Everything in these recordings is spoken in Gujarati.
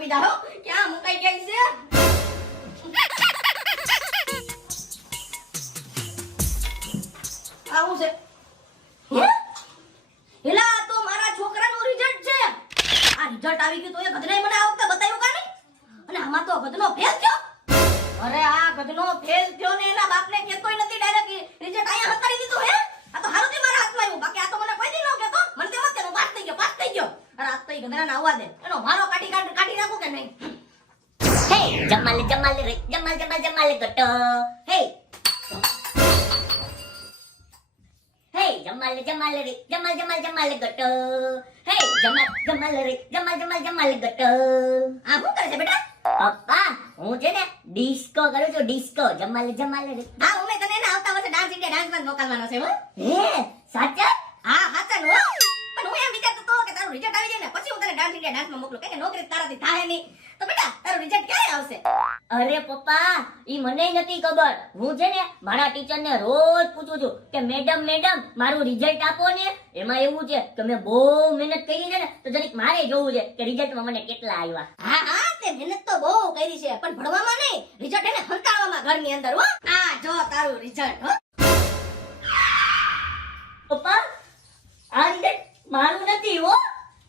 આપી દા હો ક્યાં મુકાઈ ગઈ છે આવું છે હે એલા તો મારા છોકરાનું રિઝલ્ટ છે આ રિઝલ્ટ આવી ગયું તો એ ગધને મને આ વખતે બતાવ્યું કા નહીં અને આમાં તો ગધનો ફેલ થયો અરે આ ગધનો ફેલ થયો ને એના બાપને કહેતોય નથી ડાયરેક્ટ રિઝલ્ટ આયા હંકારી દીધું હે આ તો હારું થી મારા હાથમાં આવ્યું બાકી આ તો મને કોઈ દી ન કહેતો મને તેમ જ કે પાસ થઈ ગયો અરે આ તો ઈ ગધરાને આવવા દે એનો વારો કાઢી નાખું કે નહીં હે જમાલ જમાલ રે જમાલ જમાલ જમાલ ગટો હે હે જમાલ જમાલ રે જમાલ જમાલ જમાલ ગટો હે જમાલ જમાલ રે જમાલ જમાલ જમાલ ગટો આ શું કરે છે બેટા પપ્પા હું છે ને ડિસ્કો કરું છું ડિસ્કો જમાલ જમાલ રે હા હું તને એને આવતા વર્ષે ડાન્સ ઇન્ડિયા ડાન્સ માં મોકલવાનો છે હો હે સાચા હા હાચન હો પણ હું એમ વિચારતો તો કે તારું રિઝલ્ટ આવી જાય ને પછી હું તને ડાન્સ ઇન્ડિયા ડાન્સ માં મોકલું કે નોકરી તારાથી થાય નહીં તો બેટા તારું રિઝલ્ટ ક્યારે આવશે અરે પપ્પા ઈ મને નથી ખબર હું છે ને મારા ટીચર ને રોજ પૂછું છું કે મેડમ મેડમ મારું રિઝલ્ટ આપો ને એમાં એવું છે કે મેં બહુ મહેનત કરી છે ને તો જરીક મારે જોવું છે કે રિઝલ્ટમાં મને કેટલા આવ્યા હા હા તે મહેનત તો બહુ કરી છે પણ ભણવામાં નહીં રિઝલ્ટ એને હંતાળવામાં ઘરની અંદર હો આ જો તારું રિઝલ્ટ હો પપ્પા આ રિઝલ્ટ મારું નથી હો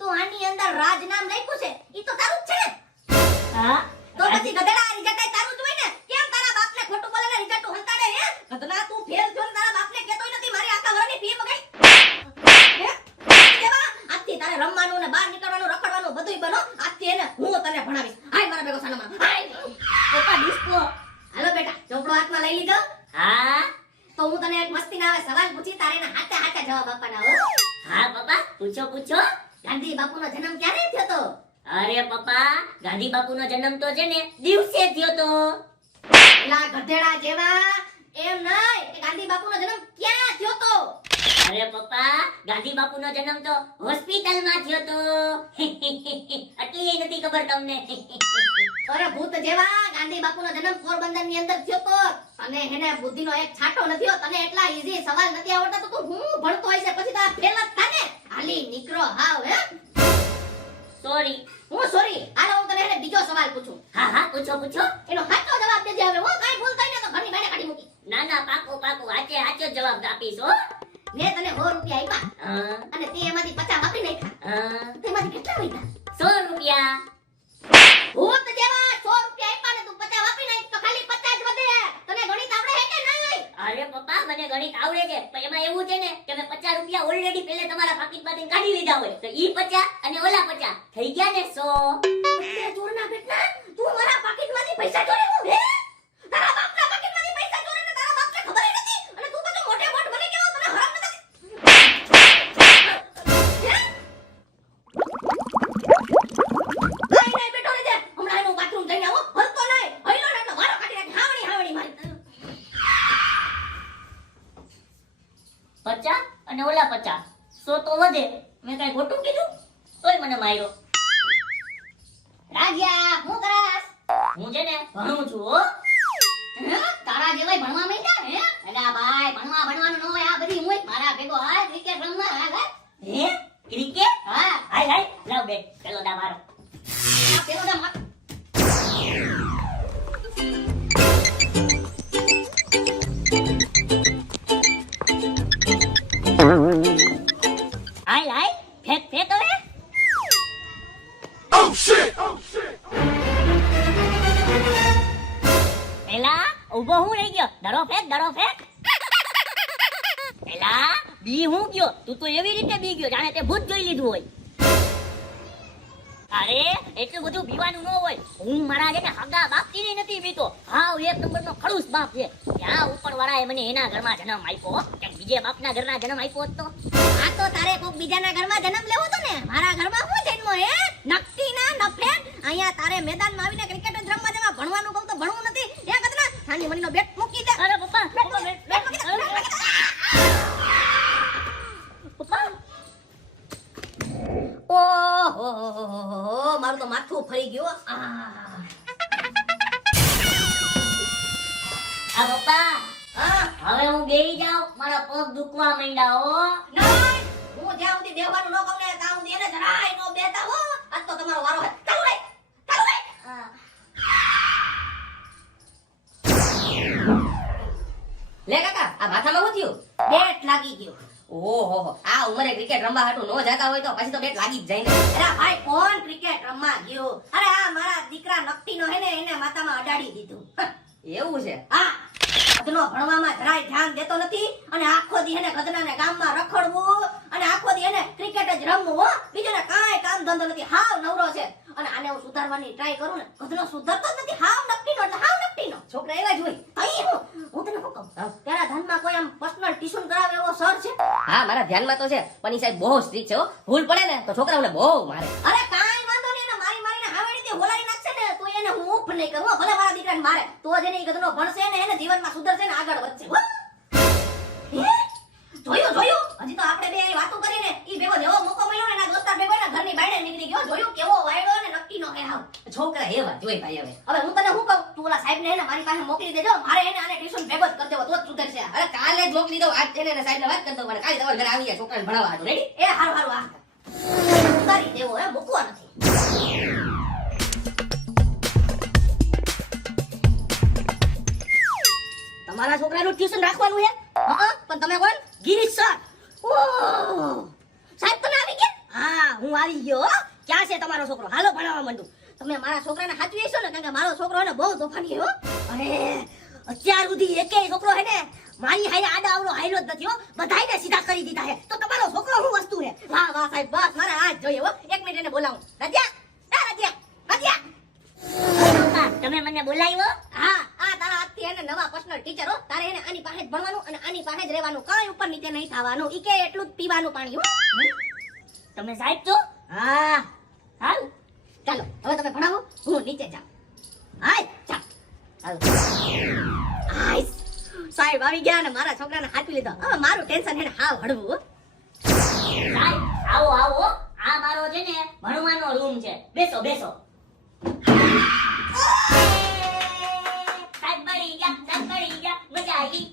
તો આની અંદર રાજ નામ લખ્યું છે ઈ તો તારું જ છે ને હા તો પછી ગધેડા રિઝલ્ટ તારું જ હોય ને કેમ તારા બાપને ખોટું બોલે ને રિઝલ્ટ હંતાડે હે ગધના તું ફેલ થયો ને તારા બાપને કહેતોય નથી મારી આખા વર્ષની ફી બગાડી હે કેવા આજથી તારે રમવાનું ને બહાર નીકળવાનું રખડવાનું બધુંય બનો આજથી એને હું તને ભણાવીશ હાય મારા ભેગો સાનામાં હાય પપ્પા ડિસ્કો હાલો બેટા ચોપડો હાથમાં લઈ લીધો હા તો હું તને એક મસ્તીના આવે સવાલ પૂછી તારે એના હાચા હાચા જવાબ આપવાના હો હા પપ્પા પૂછો પૂછો ગાંધી બાપુનો જન્મ ક્યારે થયો તો અરે પપ્પા ગાંધી બાપુનો જન્મ તો છે ને દિવસે થયો તો એલા ગધેડા જેવા એમ નહીં કે ગાંધી બાપુનો જન્મ ક્યાં થયો તો અરે પપ્પા ગાંધી બાપુનો જન્મ તો હોસ્પિટલમાં થયો તો આટલી નથી ખબર તમને અરે ભૂત જેવા ગાંધી બાપુનો જન્મ પોરબંદર ની અંદર થયો તો અને એને બુદ્ધિનો એક છાંટો નથી હો તને એટલા ઈઝી સવાલ નથી આવડતા તો તું હું ભણતો હશે પછી તો આ ફેલ જ થાને હાલી નીકળો હાવ હે સોરી હું સોરી હાલો હું તને એને બીજો સવાલ પૂછું હા હા પૂછો પૂછો એનો સાચો જવાબ દેજે હવે હું કાઈ ભૂલ થઈ ને તો ઘરની બાને કાઢી મૂકી ના ના પાકો પાકો આચે આચો જવાબ આપીશ હો મેં તને 100 રૂપિયા આપ્યા હા, અને તે એમાંથી 50 વાપરી નાખ્યા હા. તેમાંથી કેટલા વધ્યા 100 રૂપિયા ભૂત જેવા 100 રૂપિયા આપ્યા ને તું 50 વાપરી નાખ તો ખાલી 50 જ વધે તને ગણિત આવડે હે કે નહીં અરે પપ્પા મને ગણિત આવડે છે પણ એમાં એવું છે ને કે મેં 50 રૂપિયા ઓલરેડી પહેલે તમારા પાકીટમાંથી કાઢી લીધા હોય તો ઈ 50 અને ઓલા 50 થઈ ગયા ને 100 તે ચોરના બેટના તું મારા પાકીટમાંથી પૈસા ચોરે હું હે તારા બાપના પાકીટમાંથી પૈસા ચોરે ને તારા બાપને ખબર જ નથી અને તું પાછો મોટે મોટ મને કેવો તને હરામ નથી હે નહીં બેટો રે જે હમણાં એનું બાથરૂમ જઈને આવો હલતો નહીં હઈલો ને એટલે વારો કાઢી નાખ હાવણી હાવણી મારી 50 અને ઓલા 50 100 તો વધે મેં કઈ ખોટું કીધું તોય મને માર્યો રાજ્યા હું કરસ હું છે ને ભણું છું હો હે તારા જેવાય ભણવા માંડ્યા હે અલા ભાઈ ભણવાનું ન હોય આ બધી હું મારા ભેગો આ ક્રિકેટ રમવા હાલ હે ક્રિકેટ હા હાય હાય લાવ બેટ પેલો દા મારો આ પેલો દા માર હાય હાય ફેક ફેક હવે પેલા ઉભો હું રહી ગયો દડો ફેક પેલા બી હું ગયો તું તો એવી રીતે બી ગયો જાણે તે ભૂત જોઈ લીધું હોય અરે એટલું બધું બીવાનું ન હોય હું મારા જેને હગા બાપથી નથી બીતો હાવ એક નંબરનો ખડૂસ બાપ છે ત્યાં ઉપર વાળાએ મને એના ઘરમાં જન્મ આપ્યો કે બીજે બાપના ઘરના જન્મ આપ્યો હોત તો આ તો તારે કોક બીજાના ઘરમાં જન્મ લેવો તો ને મારા ઘરમાં હું જન્મ હે નકટી ના નફેન અહીંયા તારે મેદાનમાં આવીને ક્રિકેટ જ રમવા જવા ભણવાનું કહું તો ભણવું નથી એ કદના નાની મણીનો બેટ મૂકી દે અરે પપ્પા બેટ મૂકી દે પપ્પા ઓહો મારું તો માથું ફરી ગયું આ પપ્પા હા હવે હું બેહી જાઉં મારા પગ દુખવા માંડ્યા હો નહીં હું જ્યાં સુધી બેહવાનું ન કહું ને ત્યાં સુધી એને જરાય નો બેતા હો આજ તો તમારો વારો હે ચાલુ રે ચાલુ આ માથામાં શું થયું? બેટ લાગી ગયો. ઓહો આ ઉંમરે ક્રિકેટ રમવા હાટુ નો જાતા હોય તો પછી તો બેટ લાગી જ જાય ને. અરે ભાઈ કોણ ક્રિકેટ રમવા ગયો? અરે આ મારા દીકરા નકટીનો હે ને એને માથામાં અડાડી દીધું. એવું છે? હા, ગધનો ભણવામાં જરાય ધ્યાન દેતો નથી અને આખો દી એને ગધનાને ગામમાં રખડવું અને આખો દી એને ક્રિકેટ જ રમવું હો. બીજું ને કાંઈ કામ ધંધો નથી. હાવ નવરો છે. અને આને હું સુધારવાની ટ્રાય કરું ને ગધનો સુધરતો જ નથી. હાવ નકટીનો એટલે હાવ નકટીનો. છોકરા એવા જ હોય. અહીં હું તને શું કહું? તારા ધનમાં કોઈ આમ પર્સનલ ટ્યુશન કરાવે એવો સર છે? હા મારા ધ્યાનમાં તો છે પણ ઈ સાહેબ બહુ સ્ટ્રિક્ટ છે હો. ભૂલ પડે ને તો છોકરાઓને બહુ મારે. અરે કાંઈ વાંધો નહીં. એને મારી મારીને હાવેડી દે હોલાડી નાખશે ને તો એને હું ઉફ નહીં કરું હો. ભલે મારા દીકરાને મારે તો જ એને ઈ ગધનો ભણશે ને એને જીવનમાં સુધરશે ને આગળ વધશે હો. હે? જોયું હજી તો આપણે બે અહીં વાતો કરીને ઈ ભેગો જેવો મોકો મળ્યો ને એના દોસ્તાર ભેગો ને ઘરની બાયણે નીકળી ગયો. જોયું કેવો વાયડો ને નક્કીનો હે હાવ. છોકરા એવા જોઈ ભાઈ હવે. હવે હું તને શું કહું? તું ઓલા સાહેબને હે ને મારી પાસે મોકલી દેજો. મારે એને આને ટ્યુશન ભેગો જ કરી દેવો તો જ સુધરશે. અરે કાલે જ મોકલી દઉં. આજ તેને સાહેબને વાત કરી દઉં પણ કાલે તમારા ઘરે આવી જાય છોકરાને ભણાવવા હાટુ. રેડી? એ હારું આ ઉતારી દેવો હે મૂકવા નથી. તમારા છોકરાનું ટ્યુશન રાખવાનું છે? હા પણ તમે કોણ? ગિરીશ સર. ઓહ, સાહેબ તમે આવી ગયા? હા, હું આવી ગયો હો. ક્યાં છે તમારો છોકરો? હાલો ભણાવવા માંડું. તમે મારા છોકરાને સાચવી હશો ને? કારણ કે મારો છોકરો હે ને બહુ તોફાની હો. અરે અત્યાર સુધી એકેય છોકરો હે ને મારી હારે આડા આવડો હાયલો જ નથી હો. બધાયને સીધા કરી દીધા હે. તો તમારો છોકરો શું વસ્તુ હે? વાહ વાહ સાહેબ બસ મારે આ જ જોઈએ હો. એક મિનિટ એને બોલાવું. રજ્યા, એ રજ્યા. પપ્પા, તમે મને બોલાવ્યો? હા આ તારા આજથી એને નવા પર્સનલ ટીચર હો. તારે એને આની પાસે જ ભણવાનું અને આની પાસે જ રહેવાનું. કાંઈ ઉપર નીચે નહીં થવાનું. ઈ કે એટલું જ પીવાનું પાણી હો. તમે સાહેબ છો? હા હાલ. ચાલો હવે તમે ભણાવો, હું નીચે જાઉં. હાય ચાલ. હાય સાહેબ આવી ગયા ને મારા છોકરાને હાચવી લીધો. હવે મારું ટેન્શન હે ને હાવ હળવું હો. સાહેબ આવો આવો. આ મારો છે ને ભણવાનો રૂમ છે. બેસો બેસો. સાહેબ બળી ગયા. મજા આવી.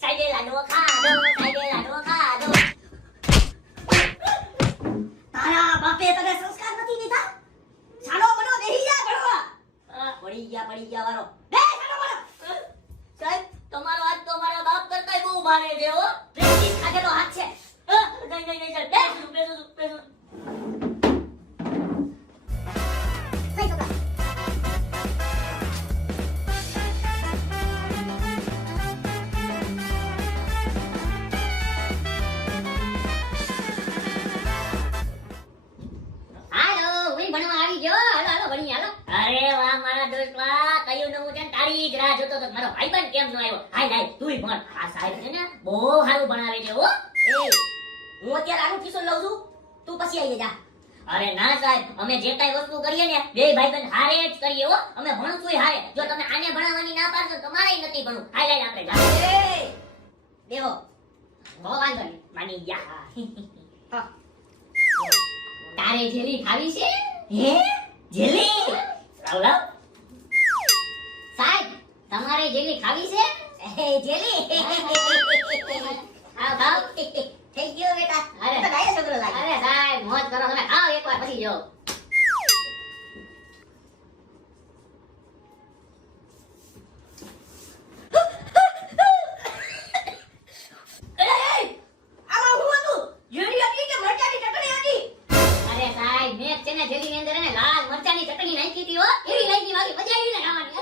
સાહેબે લાડવો ખાધો. તારા બાપે તને સંસ્કાર નથી દીધા? છાનો બનો બેહી જા ભણવા. પડી ગયા વારો. બે છાનો બનો. સાહેબ તમારો હાથ તો મારા બાપ કરતાય બહુ ભારે છે હો. પ્રેક્ટિસ ખાધેલો હાથ છે. નહીં સાહેબ. બેસો. નહીં છોકરા. હાલો હું ભણવા આવી ગયો. હાલો ભણી હાલો. અરે વાહ મારા દોસ્ત વાહ. કયું નવું છે ને તારી જ રાહ જોતો તો. મારો ભાઈબંધ કેમ નો આવ્યો? હાય તુંય ભણ. આ સાહેબ છે ને બહુ સારું ભણાવે છે હો. હું અત્યારે આનું ટ્યુશન લઉં છું તું પછી આવી જા. અરે ના સાહેબ, અમે જે કાંઈ વસ્તુ કરીએ ને બે ભાઈબંધ હારે જ કરીએ હો. અમે ભણશું હારે. જો તમે આને ભણાવવાની ના પાડશો તો તમારેય નથી ભણવું. હાય આપણે જાઓ. દેવો બહુ વાંધો નહીં. માની ગયા. હા. તારે જેલી ખાવી છે? હે જેલી? લાવ સાહેબ તમારે જેલી ખાવી છે? જેલી. આવ આવ થઈ ગયો બેટા. અરે તો ડાયો છોકરો લાગે. અરે સાહેબ મોજ કરો તમે. આવ એકવાર પછી જો. આમાં હું હતું? જેડી હતી કે મરચાની ચટણી હતી? અરે સાહેબ મેં છે ને જેલીની અંદર એને લાલ મરચાની ચટણી નાખી હતી હો. એવી નાખી વાલી મજા આવી ને ખાવાની.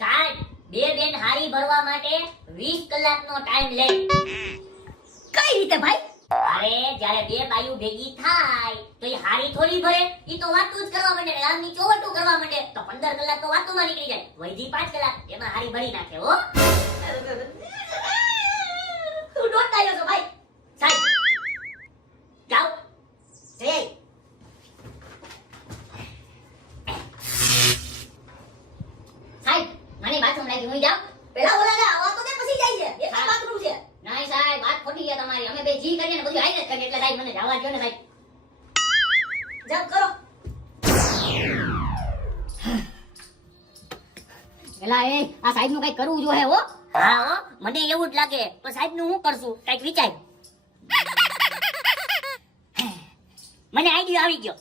સાહેબ બે બેન હારી ભરવા માટે 20 કલાકનો ટાઈમ લે. કઈ રીતે ભાઈ? અરે જ્યારે બે બાયું ભેગી થાય તો એ હારી થોડી ભરે. ઈ તો વાતું જ કરવા માંડે, રામની ચોવટું કરવા માંડે તો 15 કલાક તો વાતુમાં નીકળી જાય. વૈજી 5 કલાક એમાં હારી ભરી નાખે હો. તું ડોંટ આવ્યો છો ભાઈ. સાહેબ જાઓ. એ સાહેબ મને બાથરૂમ લાગી, હું જાઉં? પેલા ઓલાને આવા તો દે પછી જાય છે. એ કામ બાથરૂમ છે. નહીં સાહેબ વાત ખોટી છે તમારી. અમે બે જી કરીએ ને બધું હાઈ જ કરીએ. એટલે સાહેબ મને જવા દો ને સાહેબ. જાવ કરો. એલા એ આ સાહેબ નું કઈ કરવું જોઈએ હો. હા હો, મને એવું જ લાગે. તો સાહેબ નું હું કરશું? કઈક વિચાર. મને આઈડિયા આવી ગયો.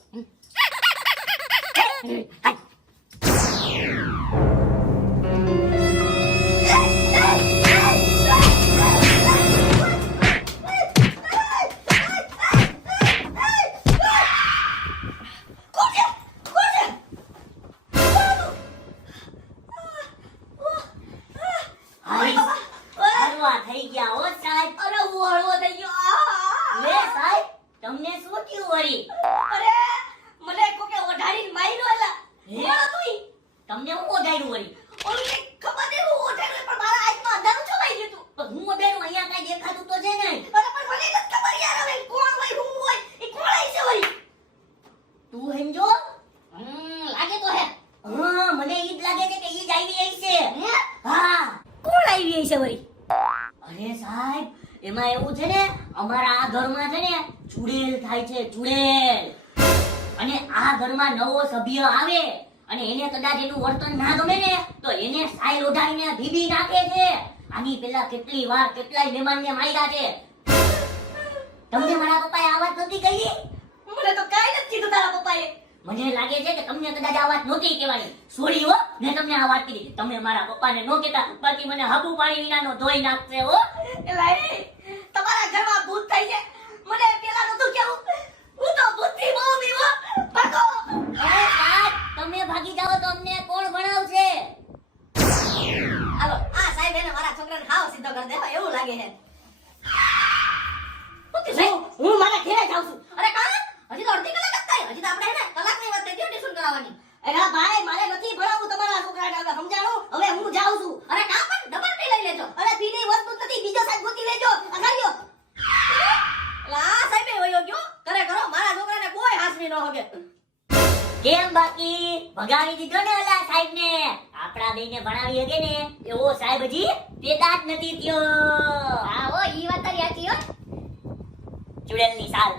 હાય. હળવા થઈ ગયા હો સાહેબ. અરે હું હળવો થઈ ગયો. આ! લે સાહેબ, તમને શું થયું વળી? અરે મને કોકે ઓઢાડીને માર્યો એલા. હે? કોણ હતું ઈ? તમને હું ઓઢાડ્યું વળી? ઓલું કંઈક ખબર નહીં હું ઓઢાડ્યો પણ મારા હાથમાં અંધારું છવાઈ ગયું હતું. પણ હું ઓઢાડ્યું અહીંયા કાંઈ દેખાતું તો છે ને. અરે પણ મને નથી ખબર યાર હવે કોણ હોય હું હોય એ કોણ આવી છે વળી. તું સમજો? લાગે તો હે. હા, મને ઈ જ લાગે છે કે ઈ જ આવી હશે. હે? હા. કોણ આવી છે વળી? અરે સાહેબ, એમાં એવું છે ને, અમારા આ ઘરમાં છે ને ચુડેલ થાય છે, ચુડેલ. અને આ ઘરમાં નવો સભ્ય આવે અને એને કદાચ એનું વર્તન ના ગમે ને તો એને સાઈલ ઓઢાડીને ભીબી નાખે છે. આની પેલા કેટલી વાર કેટલાય મહેમાનને માર્યા છે. તમને મારા પપ્પાએ આ વાત નહોતી કહી? મને તો કાઈ નથી કીધું તારા પપ્પાએ. મને લાગે છે કે તમને કદાચ આ વાત નહોતી કહેવાની. સોરી હો, મેં તમને આ વાત કીધી. તમે મારા પપ્પાને નો કહેતા, બાકી મને હાબુ પાણી વિનાનો ધોઈ નાખશે હો. એલા એ તમારા ઘરમાં ભૂત થઈ છે. મને પેલા નતું કેવું. હું તો ભૂતથી બહુ બીવો. ભાગો. અરે સાહેબ, તમે ભાગી જાઓ તો અમને કોણ ભણાવશે? હાલો આ સાહેબ એને મારા છોકરાને હાવ સીધો કરી દેવા એવું લાગે છે. હું મારા ઘરે જાઉં છું. અરે કાં? હજી તો અડધી કલાક જ થઈ. હજી તો આપણે હે ને કલાકની વાત થઈ ટ્યુશન કરાવવાની. એલા ભાઈ મારે નથી ભણાવવું તમારા છોકરાને હવે સમજાણું. હવે હું જાઉં છું. અરે કાં પણ ડબલ ફી લઈ લેજો. અરે ફીની વસ્તુ જ નથી બીજો સાહેબ ગોતી લેજો. અગાડ્યો. લા સાહેબે વયો ગયો. કરે કરો મારા છોકરાને કોઈ હાસવી ન હોગે. કેમ બાકી ભગાવી દીધો ને ઓલા સાહેબને? આપણા બેને ભણાવી હકે ને એવો સાહેબ હજી પેદા જ નથી થયો. હા હો ઈ વાત તારી સાચી હો. ચુડેલની સાલ.